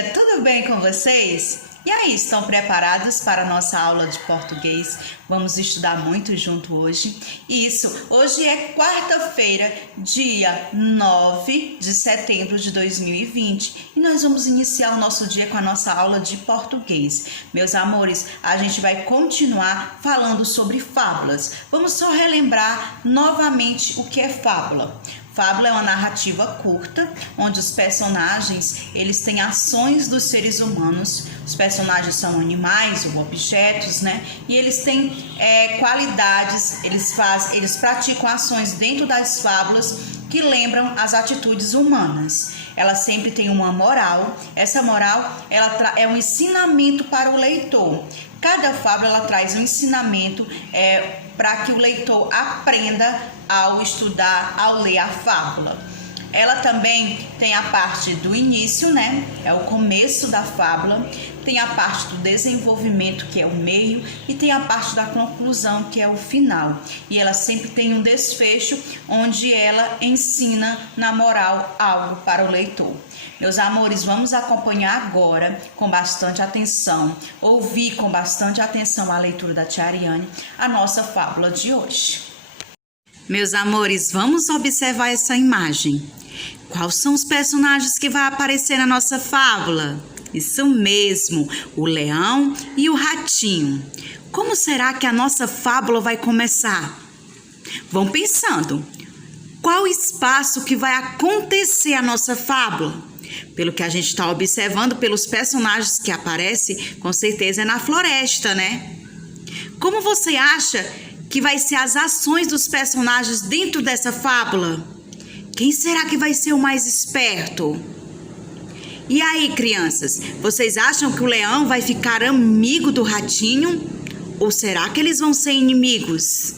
dia, tudo bem com vocês? E aí, estão preparados para a nossa aula de português? Vamos estudar muito junto hoje. Isso, hoje é quarta-feira, dia 9 de setembro de 2020 e nós vamos iniciar o nosso dia com a nossa aula de português. Meus amores, a gente vai continuar falando sobre fábulas. Vamos só relembrar novamente o que é fábula. Fábula é uma narrativa curta, onde os personagens, eles têm ações dos seres humanos. Os personagens são animais ou objetos, né? E eles têm qualidades, eles praticam ações dentro das fábulas que lembram as atitudes humanas. Ela sempre tem uma moral. Essa moral, ela é um ensinamento para o leitor. Cada fábula ela traz um ensinamento para que o leitor aprenda ao estudar, ao ler a fábula. Ela também tem a parte do início, né? É o começo da fábula. Tem a parte do desenvolvimento, que é o meio, e tem a parte da conclusão, que é o final. E ela sempre tem um desfecho, onde ela ensina, na moral, algo para o leitor. Meus amores, vamos acompanhar agora com bastante atenção, ouvir com bastante atenção a leitura da tia Ariane, a nossa fábula de hoje. Meus amores, vamos observar essa imagem. Quais são os personagens que vão aparecer na nossa fábula? Isso mesmo, o leão e o ratinho. Como será que a nossa fábula vai começar? Vão pensando, qual o espaço que vai acontecer a nossa fábula? Pelo que a gente está observando, pelos personagens que aparecem, com certeza é na floresta, né? Como você acha que vai ser as ações dos personagens dentro dessa fábula? Quem será que vai ser o mais esperto? E aí, crianças, vocês acham que o leão vai ficar amigo do ratinho? Ou será que eles vão ser inimigos?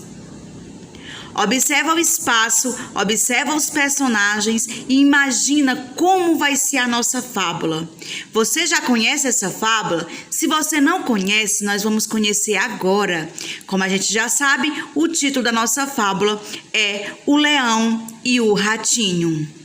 Observa o espaço, observa os personagens e imagina como vai ser a nossa fábula. Você já conhece essa fábula? Se você não conhece, nós vamos conhecer agora. Como a gente já sabe, o título da nossa fábula é O Leão e o Ratinho.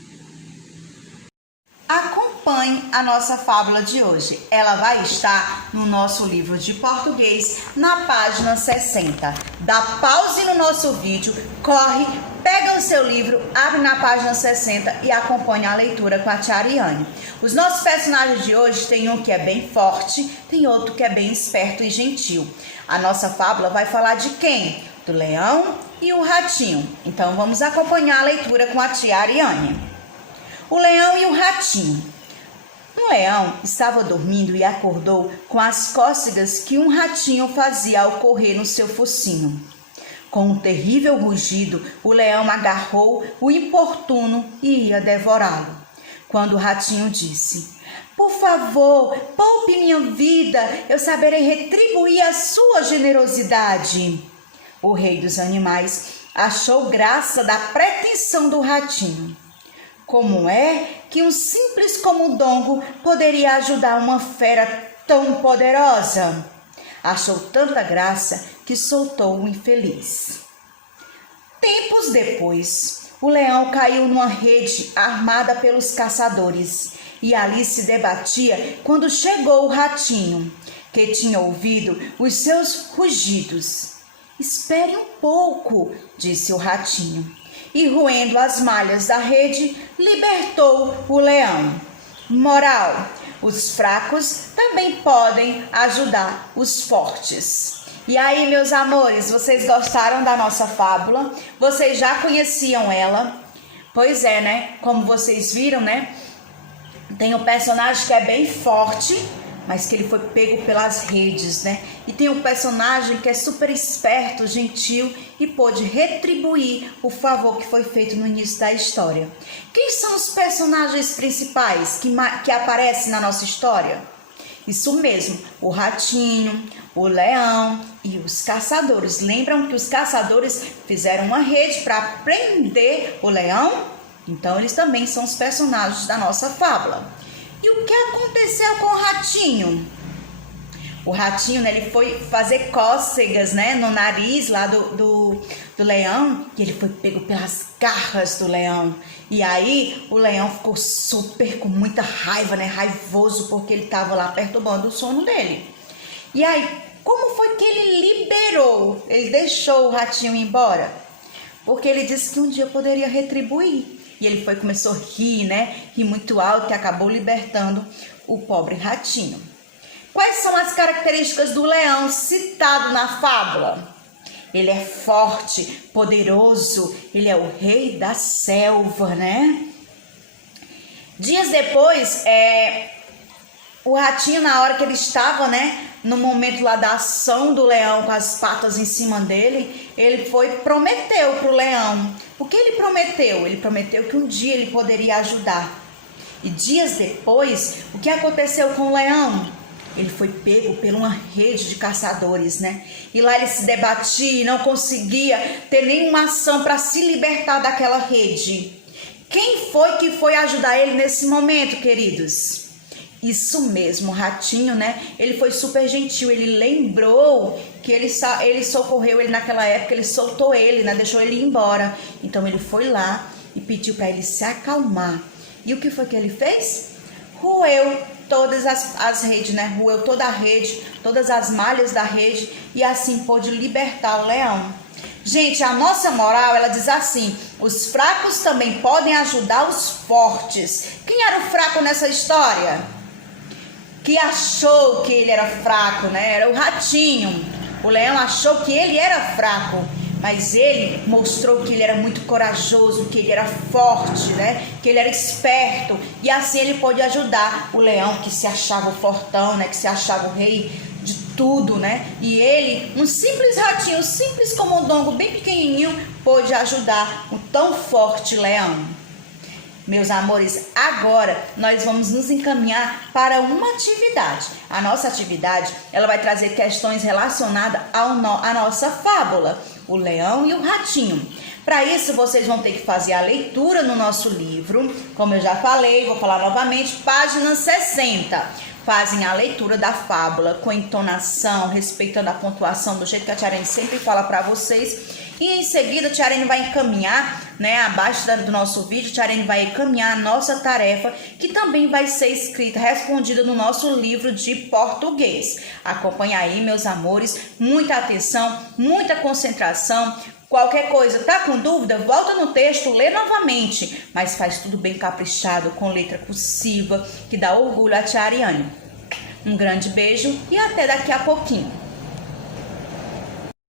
Acompanhe a nossa fábula de hoje. Ela vai estar no nosso livro de português, na página 60. Dá pause no nosso vídeo, corre, pega o seu livro, abre na página 60 e acompanhe a leitura com a tia Ariane. Os nossos personagens de hoje tem um que é bem forte, tem outro que é bem esperto e gentil. A nossa fábula vai falar de quem? Do leão e o ratinho. Então vamos acompanhar a leitura com a tia Ariane. O leão e o ratinho. Um leão estava dormindo e acordou com as cócegas que um ratinho fazia ao correr no seu focinho. Com um terrível rugido, o leão agarrou o importuno e ia devorá-lo. Quando o ratinho disse: "Por favor, poupe minha vida, eu saberei retribuir a sua generosidade." O rei dos animais achou graça da pretensão do ratinho. Como é que um simples camundongo poderia ajudar uma fera tão poderosa? Achou tanta graça que soltou o infeliz. Tempos depois, o leão caiu numa rede armada pelos caçadores e ali se debatia quando chegou o ratinho, que tinha ouvido os seus rugidos. "Espere um pouco", disse o ratinho. E roendo as malhas da rede, libertou o leão. Moral: os fracos também podem ajudar os fortes. E aí, meus amores, vocês gostaram da nossa fábula? Vocês já conheciam ela? Pois é, né? Como vocês viram, né? Tem um personagem que é bem forte, mas que ele foi pego pelas redes, né? E tem um personagem que é super esperto, gentil e pôde retribuir o favor que foi feito no início da história. Quem são os personagens principais que aparecem na nossa história? Isso mesmo, o ratinho, o leão e os caçadores. Lembram que os caçadores fizeram uma rede para prender o leão? Então eles também são os personagens da nossa fábula. E o que aconteceu com o ratinho? O ratinho, né, ele foi fazer cócegas, né, no nariz lá do leão, e ele foi pego pelas garras do leão. E aí o leão ficou super com muita raiva, né, raivoso, porque ele estava lá perturbando o sono dele. E aí, como foi que ele liberou? Ele deixou o ratinho ir embora? Porque ele disse que um dia poderia retribuir. E ele começou a rir, né? Rir muito alto e acabou libertando o pobre ratinho. Quais são as características do leão citado na fábula? Ele é forte, poderoso, ele é o rei da selva, né? Dias depois, o ratinho, na hora que ele estava, né, no momento lá da ação do leão com as patas em cima dele, ele prometeu para o leão. O que ele prometeu? Ele prometeu que um dia ele poderia ajudar. E dias depois, o que aconteceu com o leão? Ele foi pego por uma rede de caçadores, né? E lá ele se debatia e não conseguia ter nenhuma ação para se libertar daquela rede. Quem foi que foi ajudar ele nesse momento, queridos? Isso mesmo, o ratinho, né? Ele foi super gentil, ele lembrou que ele socorreu ele naquela época, ele soltou ele, né? Deixou ele ir embora. Então ele foi lá e pediu para ele se acalmar. E o que foi que ele fez? Roeu todas as redes, né? Roeu toda a rede, todas as malhas da rede e assim pôde libertar o leão. Gente, a nossa moral, ela diz assim: os fracos também podem ajudar os fortes. Quem era o fraco nessa história? Que achou que ele era fraco, né? Era o ratinho. O leão achou que ele era fraco, mas ele mostrou que ele era muito corajoso, que ele era forte, né? Que ele era esperto, e assim ele pôde ajudar o leão que se achava o fortão, né? Que se achava o rei de tudo, né? E ele, um simples ratinho, simples camundongo, bem pequenininho, pôde ajudar o tão forte leão. Meus amores, agora nós vamos nos encaminhar para uma atividade. A nossa atividade, ela vai trazer questões relacionadas à nossa fábula, o leão e o ratinho. Para isso, vocês vão ter que fazer a leitura no nosso livro, como eu já falei, vou falar novamente, página 60. Fazem a leitura da fábula com entonação, respeitando a pontuação, do jeito que a Tia Arene sempre fala para vocês. E em seguida, a Tia Arene vai encaminhar, né, abaixo do nosso vídeo, a Tia Arene vai encaminhar a nossa tarefa, que também vai ser escrita, respondida no nosso livro de português. Acompanha aí, meus amores, muita atenção, muita concentração. Qualquer coisa, tá com dúvida? Volta no texto, lê novamente, mas faz tudo bem caprichado, com letra cursiva, que dá orgulho a Tia Ariane. Um grande beijo e até daqui a pouquinho.